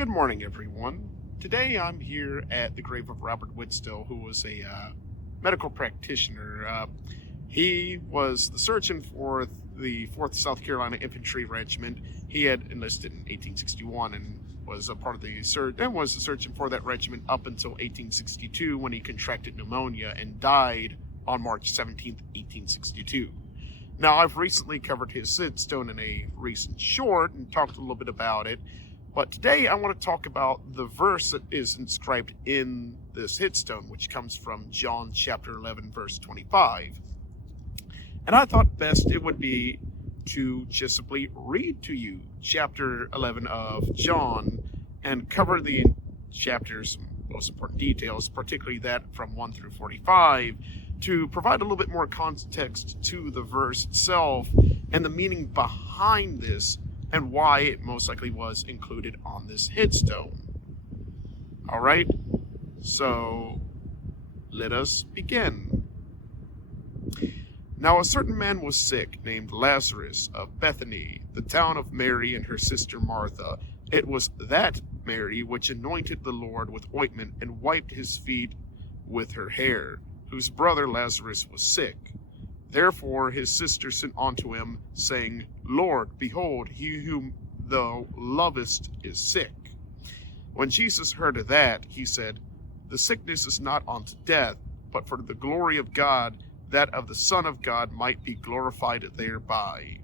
Good morning, everyone. Today I'm here at the grave of Robert Witsell, who was a medical practitioner. He was the surgeon for the 4th South Carolina Infantry Regiment. He had enlisted in 1861 and was a part of the was the surgeon for that regiment up until 1862, when he contracted pneumonia and died on March 17th, 1862. Now, I've recently covered his headstone in a recent short and talked a little bit about it. But today I want to talk about the verse that is inscribed in this headstone, which comes from John chapter 11, verse 25. And I thought best it would be to just simply read to you chapter 11 of John and cover the chapter's most important details, particularly that from 1 through 45, to provide a little bit more context to the verse itself and the meaning behind this, and why it most likely was included on this headstone. All right, so let us begin. Now a certain man was sick, named Lazarus, of Bethany, the town of Mary and her sister Martha. It was that Mary which anointed the Lord with ointment and wiped his feet with her hair, whose brother Lazarus was sick. Therefore his sister sent unto him, saying, Lord, behold, he whom thou lovest is sick. When Jesus heard of that, he said, The sickness is not unto death, but for the glory of God, that of the Son of God might be glorified thereby.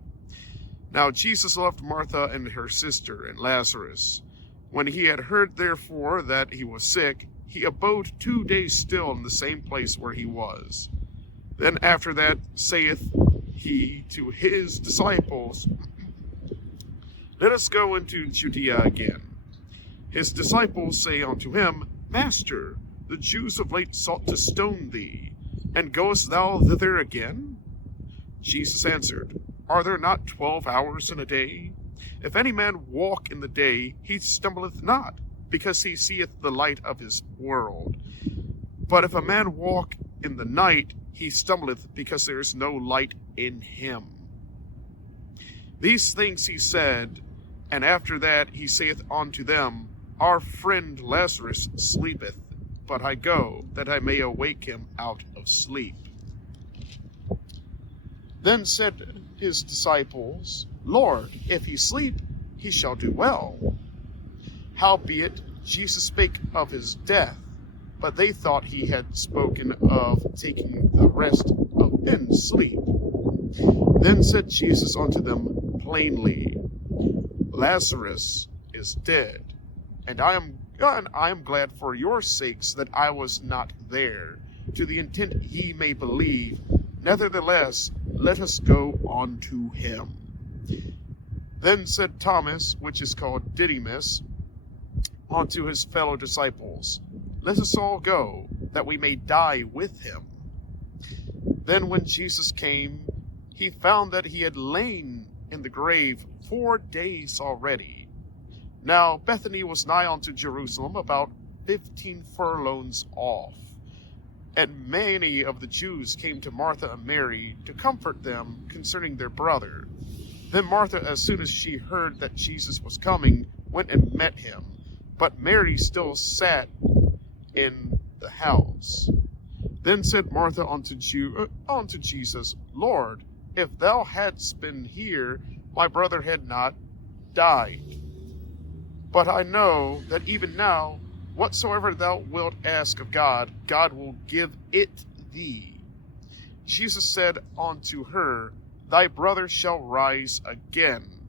Now Jesus loved Martha and her sister and Lazarus. When he had heard therefore that he was sick, he abode 2 days still in the same place where he was. Then after that saith he to his disciples, Let us go into Judea again. His disciples say unto him, Master, the Jews of late sought to stone thee, and goest thou thither again? Jesus answered, Are there not 12 hours in a day? If any man walk in the day, he stumbleth not, because he seeth the light of his world. But if a man walk in the night, he stumbleth, because there is no light in him. These things he said, and after that he saith unto them, Our friend Lazarus sleepeth, but I go, that I may awake him out of sleep. Then said his disciples, Lord, if he sleep, he shall do well. Howbeit Jesus spake of his death, but they thought he had spoken of taking the rest of in sleep. Then said Jesus unto them plainly, Lazarus is dead, and I am glad for your sakes that I was not there, to the intent ye may believe. Nevertheless, let us go unto him. Then said Thomas, which is called Didymus, unto his fellow disciples, Let us all go, that we may die with him. Then when Jesus came, he found that he had lain in the grave 4 days already. Now Bethany was nigh unto Jerusalem, about 15 furlongs off. And many of the Jews came to Martha and Mary to comfort them concerning their brother. Then Martha, as soon as she heard that Jesus was coming, went and met him. But Mary still sat in the house. Then said Martha unto Jesus, Lord, if thou hadst been here, my brother had not died. But I know that even now, whatsoever thou wilt ask of God, God will give it thee. Jesus said unto her, Thy brother shall rise again.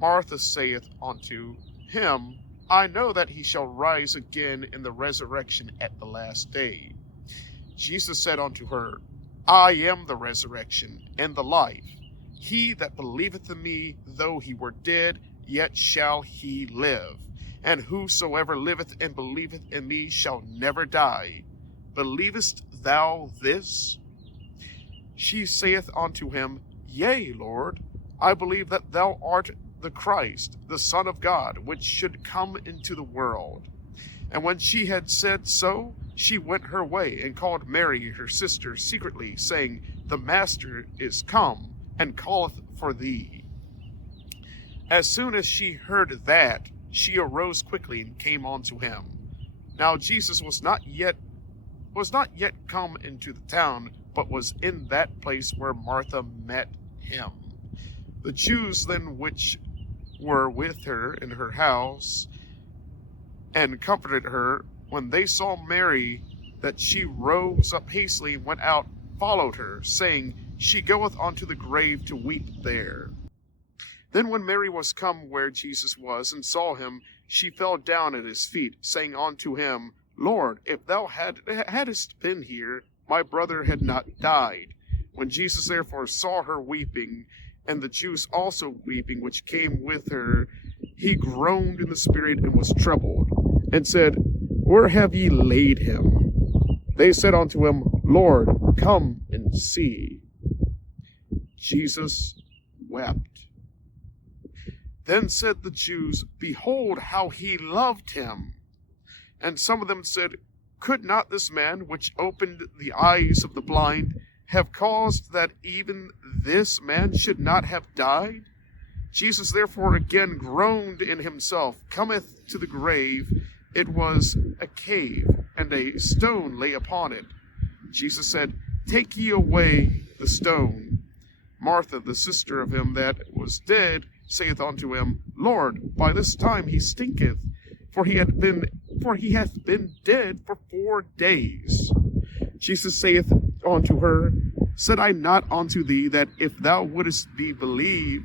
Martha saith unto him, I know that he shall rise again in the resurrection at the last day. Jesus said unto her, I am the resurrection and the life. He that believeth in me, though he were dead, yet shall he live. And whosoever liveth and believeth in me shall never die. Believest thou this? She saith unto him, Yea, Lord, I believe that thou art the Christ, the Son of God, which should come into the world. And when she had said so, she went her way, and called Mary her sister secretly, saying, The Master is come, and calleth for thee. As soon as she heard that, she arose quickly and came unto him. Now Jesus was not yet come into the town, but was in that place where Martha met him. The Jews then which were with her in her house, and comforted her, when they saw Mary, that she rose up hastily and went out, followed her, saying, She goeth unto the grave to weep there. Then when Mary was come where Jesus was, and saw him, she fell down at his feet, saying unto him, Lord, if thou hadst been here, my brother had not died. When Jesus therefore saw her weeping, and the Jews also weeping, which came with her, he groaned in the spirit and was troubled, and said, Where have ye laid him? They said unto him, Lord, come and see. Jesus wept. Then said the Jews, Behold how he loved him. And some of them said, Could not this man, which opened the eyes of the blind, have caused that even this man should not have died? Jesus therefore again groaned in himself, cometh to the grave. It was a cave, and a stone lay upon it. Jesus said, Take ye away the stone. Martha, the sister of him that was dead, saith unto him, Lord, by this time he stinketh, for he hath been dead for 4 days. Jesus saith unto her, Said I not unto thee that if thou wouldest believe,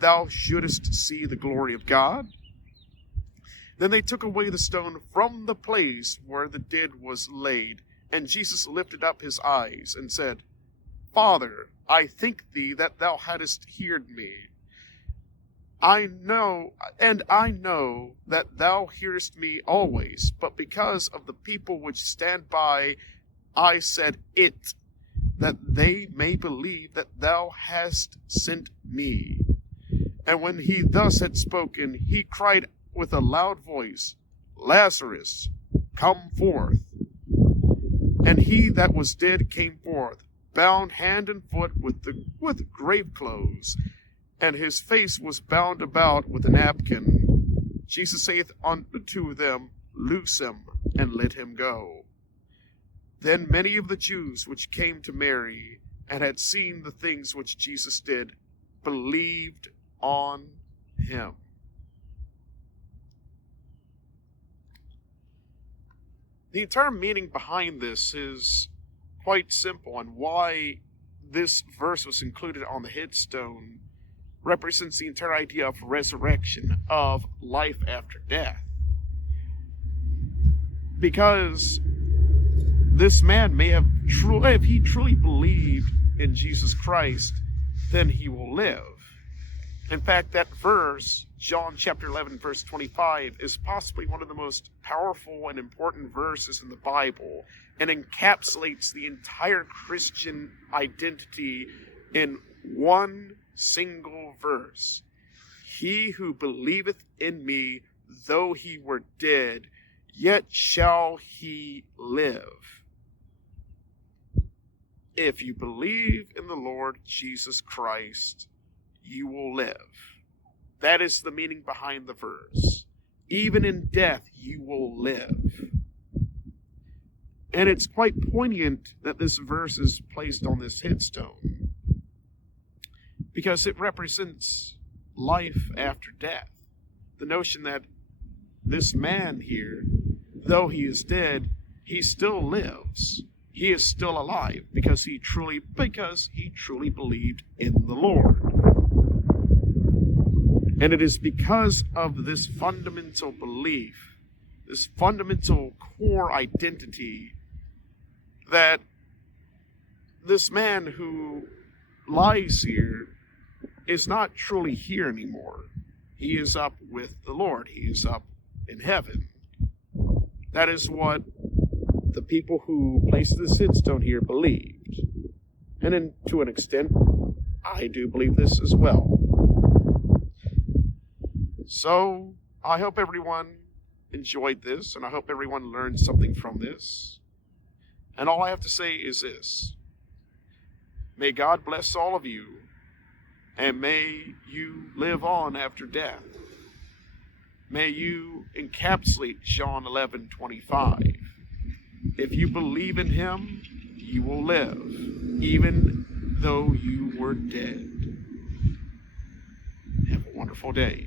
thou shouldest see the glory of God? Then they took away the stone from the place where the dead was laid, and Jesus lifted up his eyes and said, Father, I thank thee that thou hadst heard me. I know that thou hearest me always, but because of the people which stand by, I said it, that they may believe that thou hast sent me. And when he thus had spoken, he cried with a loud voice, Lazarus, come forth. And he that was dead came forth, bound hand and foot with grave clothes, and his face was bound about with a napkin. Jesus saith unto them, Loose him, and let him go. Then many of the Jews which came to Mary, and had seen the things which Jesus did, believed on him. The entire meaning behind this is quite simple, and why this verse was included on the headstone represents the entire idea of resurrection, of life after death. Because this man may have if he truly believed in Jesus Christ, then he will live. In fact, that verse, John chapter 11, verse 25, is possibly one of the most powerful and important verses in the Bible, and encapsulates the entire Christian identity in one single verse. He who believeth in me, though he were dead, yet shall he live. If you believe in the Lord Jesus Christ, you will live. That is the meaning behind the verse. Even in death, you will live. And it's quite poignant that this verse is placed on this headstone, because it represents life after death. The notion that this man here, though he is dead, he still lives. He is still alive because he truly believed in the Lord. And it is because of this fundamental belief, this fundamental core identity, that this man who lies here is not truly here anymore. He is up with the Lord. He is up in heaven. That is what the people who placed this headstone here believed. And to an extent, I do believe this as well. So, I hope everyone enjoyed this, and I hope everyone learned something from this. And all I have to say is this: may God bless all of you, and may you live on after death. May you encapsulate John 11:25. If you believe in him, you will live, even though you were dead. Have a wonderful day.